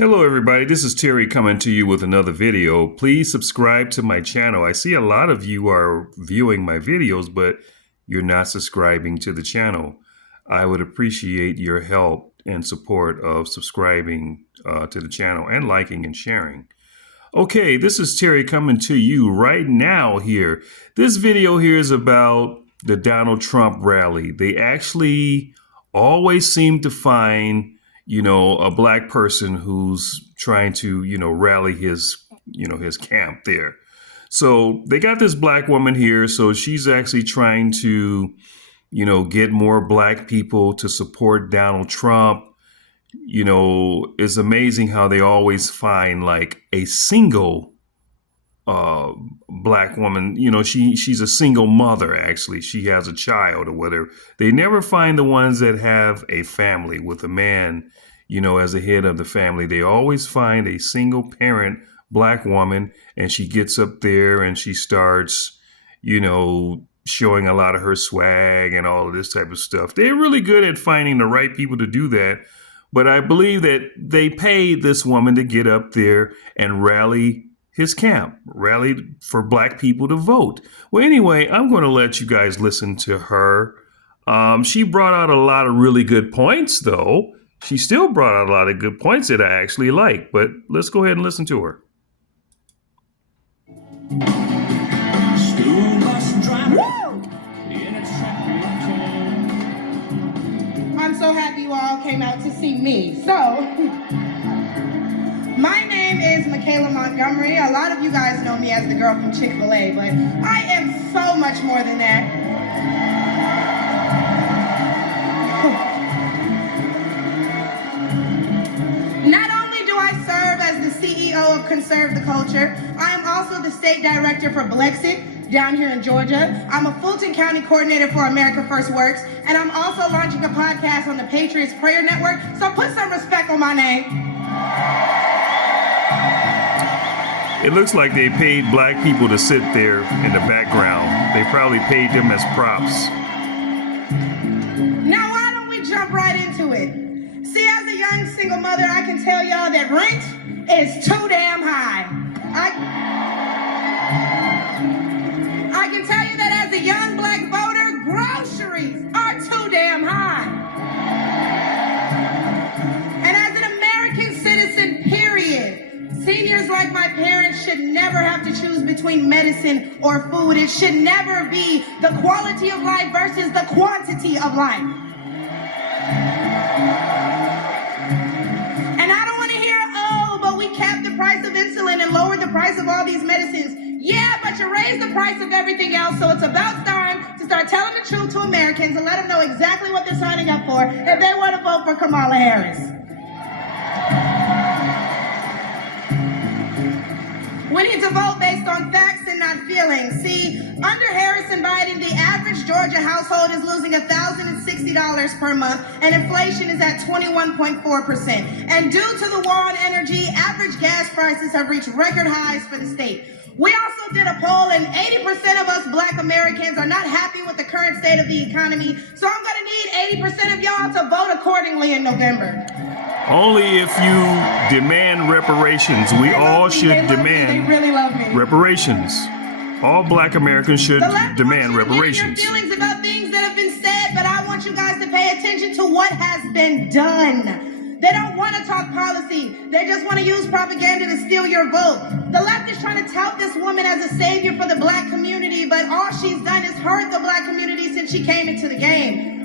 Hello everybody, this is Terry coming to you with another video. Please subscribe to my channel. I see a lot of you are viewing my videos, but you're not subscribing to the channel. I would appreciate your help and support of subscribing to the channel and liking and sharing. Okay, this is Terry coming to you right now here. This video here is about the Donald Trump rally. They actually always seem to find a black person who's trying to, rally his camp there. So they got this black woman here. So she's actually trying to, get more black people to support Donald Trump. It's amazing how they always find like a single black woman. She's a single mother. Actually, she has a child or whatever. They never find the ones that have a family with a man, as a head of the family. They always find a single parent black woman, and she gets up there and she starts, showing a lot of her swag and all of this type of stuff. They're really good at finding the right people to do that. But I believe that they paid this woman to get up there and rally his camp, rallied for black people to vote. Well, anyway, I'm going to let you guys listen to her. She brought out a lot of really good points, though. She still brought out a lot of good points that I actually like, but let's go ahead and listen to her. I'm so happy you all came out to see me. So, my name is Michaela Montgomery. A lot of you guys know me as the girl from Chick-fil-A, but I am so much more than that. Not only do I serve as the CEO of Conserve the Culture, I am also the state director for Blexit down here in Georgia. I'm a Fulton County coordinator for America First Works, and I'm also launching a podcast on the Patriots Prayer Network, so put some respect on my name. It looks like they paid black people to sit there in the background. They probably paid them as props. Now, why don't we jump right into it? See, as a young single mother, I can tell y'all that rent is too damn high. I can tell you that as a young black voter, groceries are too damn high. And as an American citizen, period, seniors like my parents should never have to choose between medicine or food. It should never be the quality of life versus the quantity of life. And I don't want to hear, oh, but we capped the price of insulin and lowered the price of all these medicines. Yeah, but you raised the price of everything else, so it's about time to start telling the truth to Americans and let them know exactly what they're signing up for if they want to vote for Kamala Harris. We need to vote based on facts and not feelings. See, under Harris and Biden, the average Georgia household is losing $1,060 per month, and inflation is at 21.4%. And due to the war on energy, average gas prices have reached record highs for the state. We also did a poll, and 80% of us black Americans are not happy with the current state of the economy, so I'm going to need 80% of y'all to vote accordingly in November. Only if you demand reparations. We all should demand They really love me. reparations. All black Americans should demand reparations. Your feelings about things that have been said, but I want you guys to pay attention to what has been done. They don't want to talk policy. They just want to use propaganda to steal your vote. The left is trying to tout this woman as a savior for the black community, but all she's done is hurt the black community since she came into the game.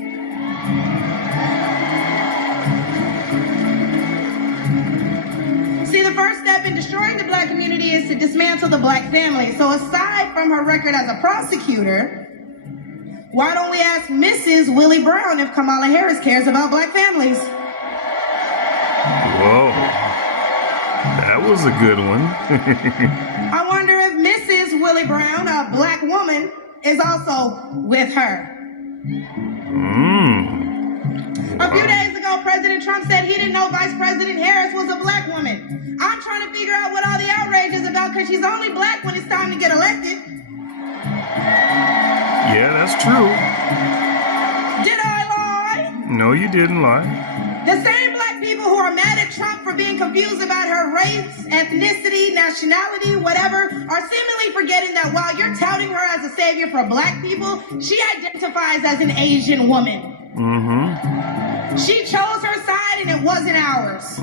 See, the first step in destroying the black community is to dismantle the black family. So aside from her record as a prosecutor, why don't we ask Mrs. Willie Brown if Kamala Harris cares about black families? Whoa, that was a good one. I wonder if Mrs. Willie Brown, a black woman, is also with her. A few days ago, President Trump said he didn't know Vice President Harris was a black woman. I'm trying to figure out what all the outrage is about because she's only black when it's time to get elected. Yeah, that's true. Did I lie? No, you didn't lie. The same black people who are mad at Trump for being confused about her race, ethnicity, nationality, whatever, are seemingly forgetting that while you're touting her as a savior for black people, she identifies as an Asian woman. She chose her side and it wasn't ours.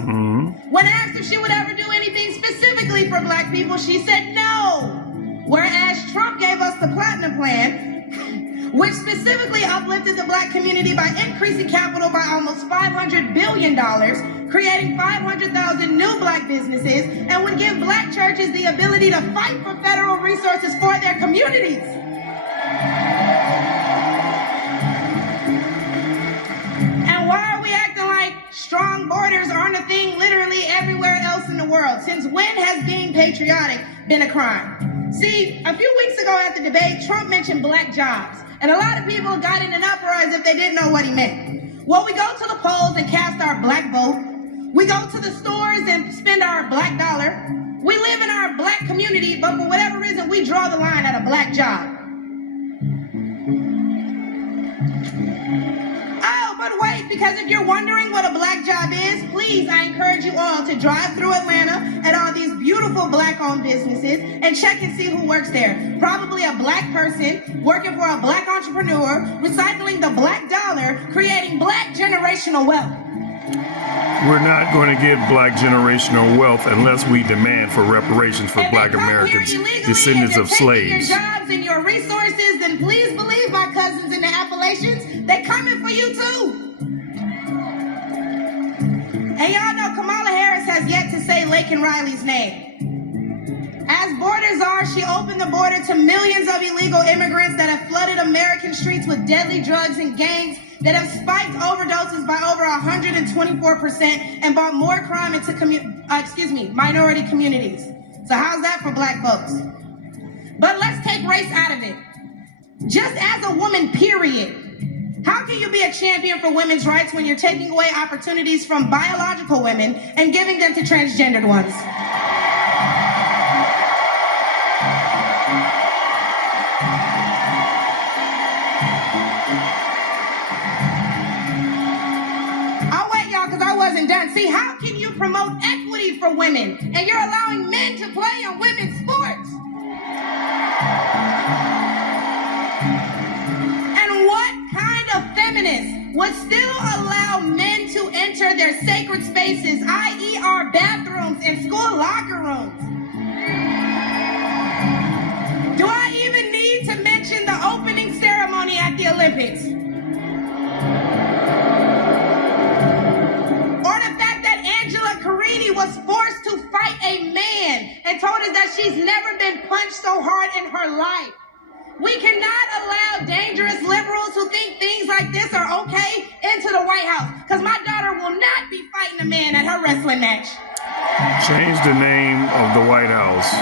When asked if she would ever do anything specifically for black people, she said no. Whereas Trump gave us the Platinum Plan, which specifically uplifted the black community by increasing capital by almost $500 billion, creating 500,000 new black businesses, and would give black churches the ability to fight for federal resources for their communities. And why are we acting like strong borders aren't a thing literally everywhere else in the world? Since when has being patriotic been a crime? See, a few weeks ago at the debate, Trump mentioned black jobs, and a lot of people got in an uproar as if they didn't know what he meant. Well, we go to the polls and cast our black vote. We go to the stores and spend our black dollar. We live in our black community, but for whatever reason, we draw the line at a black job. Oh, but wait, because if you're wondering what a black job is, please, I encourage you all to drive through Atlanta at all these beautiful black-owned businesses and check and see who works there. Probably a black person working for a black entrepreneur, recycling the black dollar, creating black generational wealth. We're not going to get black generational wealth unless we demand for reparations for black Americans, descendants of slaves. Your jobs and your resources, then please believe my cousins in the Appalachians, they're coming for you too. And y'all know Kamala Harris has yet to say Laken Riley's name. As borders are, she opened the border to millions of illegal immigrants that have flooded American streets with deadly drugs and gangs that have spiked overdoses by over 124% and brought more crime into minority communities. So how's that for black folks? But let's take race out of it. Just as a woman, period. How can you be a champion for women's rights when you're taking away opportunities from biological women and giving them to transgendered ones? Done. See, how can you promote equity for women and you're allowing men to play in women's sports? And what kind of feminist would still allow men to enter their sacred spaces, i.e. our bathrooms and school locker rooms? Do I even need to mention the opening ceremony at the Olympics? Was forced to fight a man and told us that she's never been punched so hard in her life. We cannot allow dangerous liberals who think things like this are okay into the White House, because my daughter will not be fighting a man at her wrestling match. Change the name of the White House.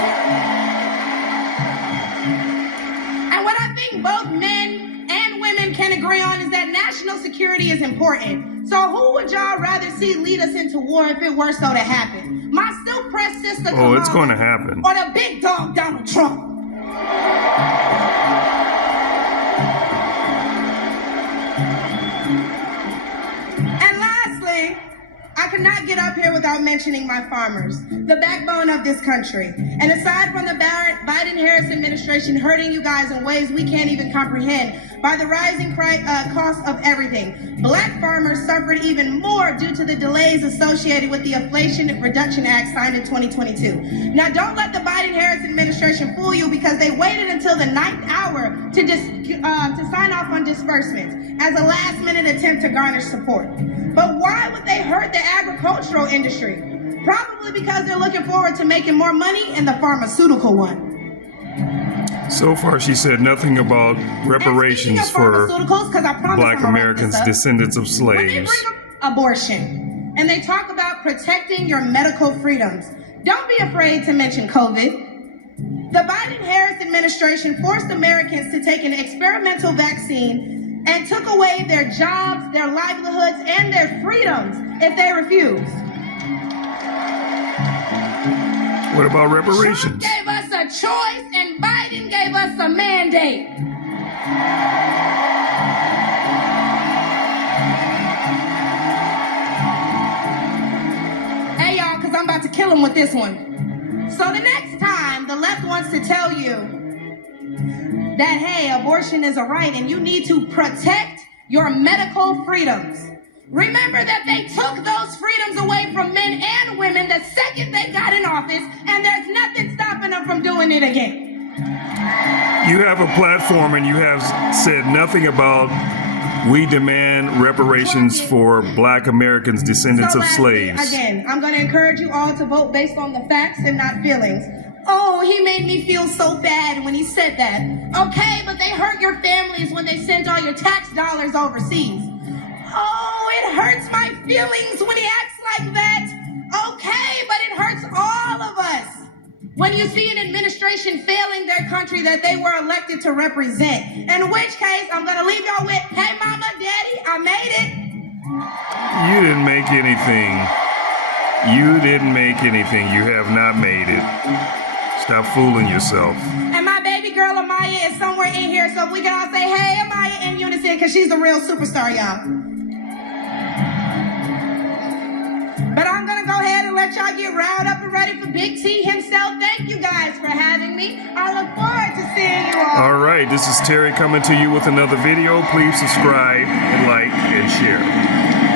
And what I think both men and women can agree on is that national security is important. So who would y'all rather see lead us into war if it were so to happen? My still pressed sister Kamala, it's going to happen. Or the big dog Donald Trump? And lastly, I could not get up here without mentioning my farmers, the backbone of this country. And aside from the Biden-Harris administration hurting you guys in ways we can't even comprehend, by the rising cost of everything, black farmers suffered even more due to the delays associated with the Inflation Reduction Act signed in 2022. Now, don't let the Biden-Harris administration fool you, because they waited until the 9th hour to sign off on disbursements as a last-minute attempt to garner support. But why would they hurt the agricultural industry? Probably because they're looking forward to making more money in the pharmaceutical one. So far, she said nothing about reparations for black Americans, descendants of slaves. When they bring up abortion and they talk about protecting your medical freedoms, don't be afraid to mention COVID. The Biden-Harris administration forced Americans to take an experimental vaccine and took away their jobs, their livelihoods, and their freedoms if they refused. What about reparations? Trump gave us a choice and Biden gave us a mandate. because I'm about to kill him with this one. So the next time the left wants to tell you that, hey, abortion is a right and you need to protect your medical freedoms, remember that they took those freedoms away from men and women the second they got in office, and there's nothing stopping them from doing it again. You have a platform and you have said nothing about we demand reparations for Black Americans, descendants of slaves. Again, I'm going to encourage you all to vote based on the facts and not feelings. Oh, he made me feel so bad when he said that. Okay, but they hurt your families when they sent all your tax dollars overseas. Oh, it hurts my feelings when he acts like that. Okay, but it hurts all of us when you see an administration failing their country that they were elected to represent. In which case, I'm going to leave y'all with, hey, mama, daddy, I made it. You didn't make anything. You didn't make anything. You have not made it. Stop fooling yourself. And my baby girl, Amaya, is somewhere in here, so if we can all say, hey, Amaya, in unison, because she's the real superstar, y'all. But I'm going to go ahead and let y'all get riled up and ready for Big T himself. Thank you guys for having me. I look forward to seeing you all. All right, this is Terry coming to you with another video. Please subscribe and like and share.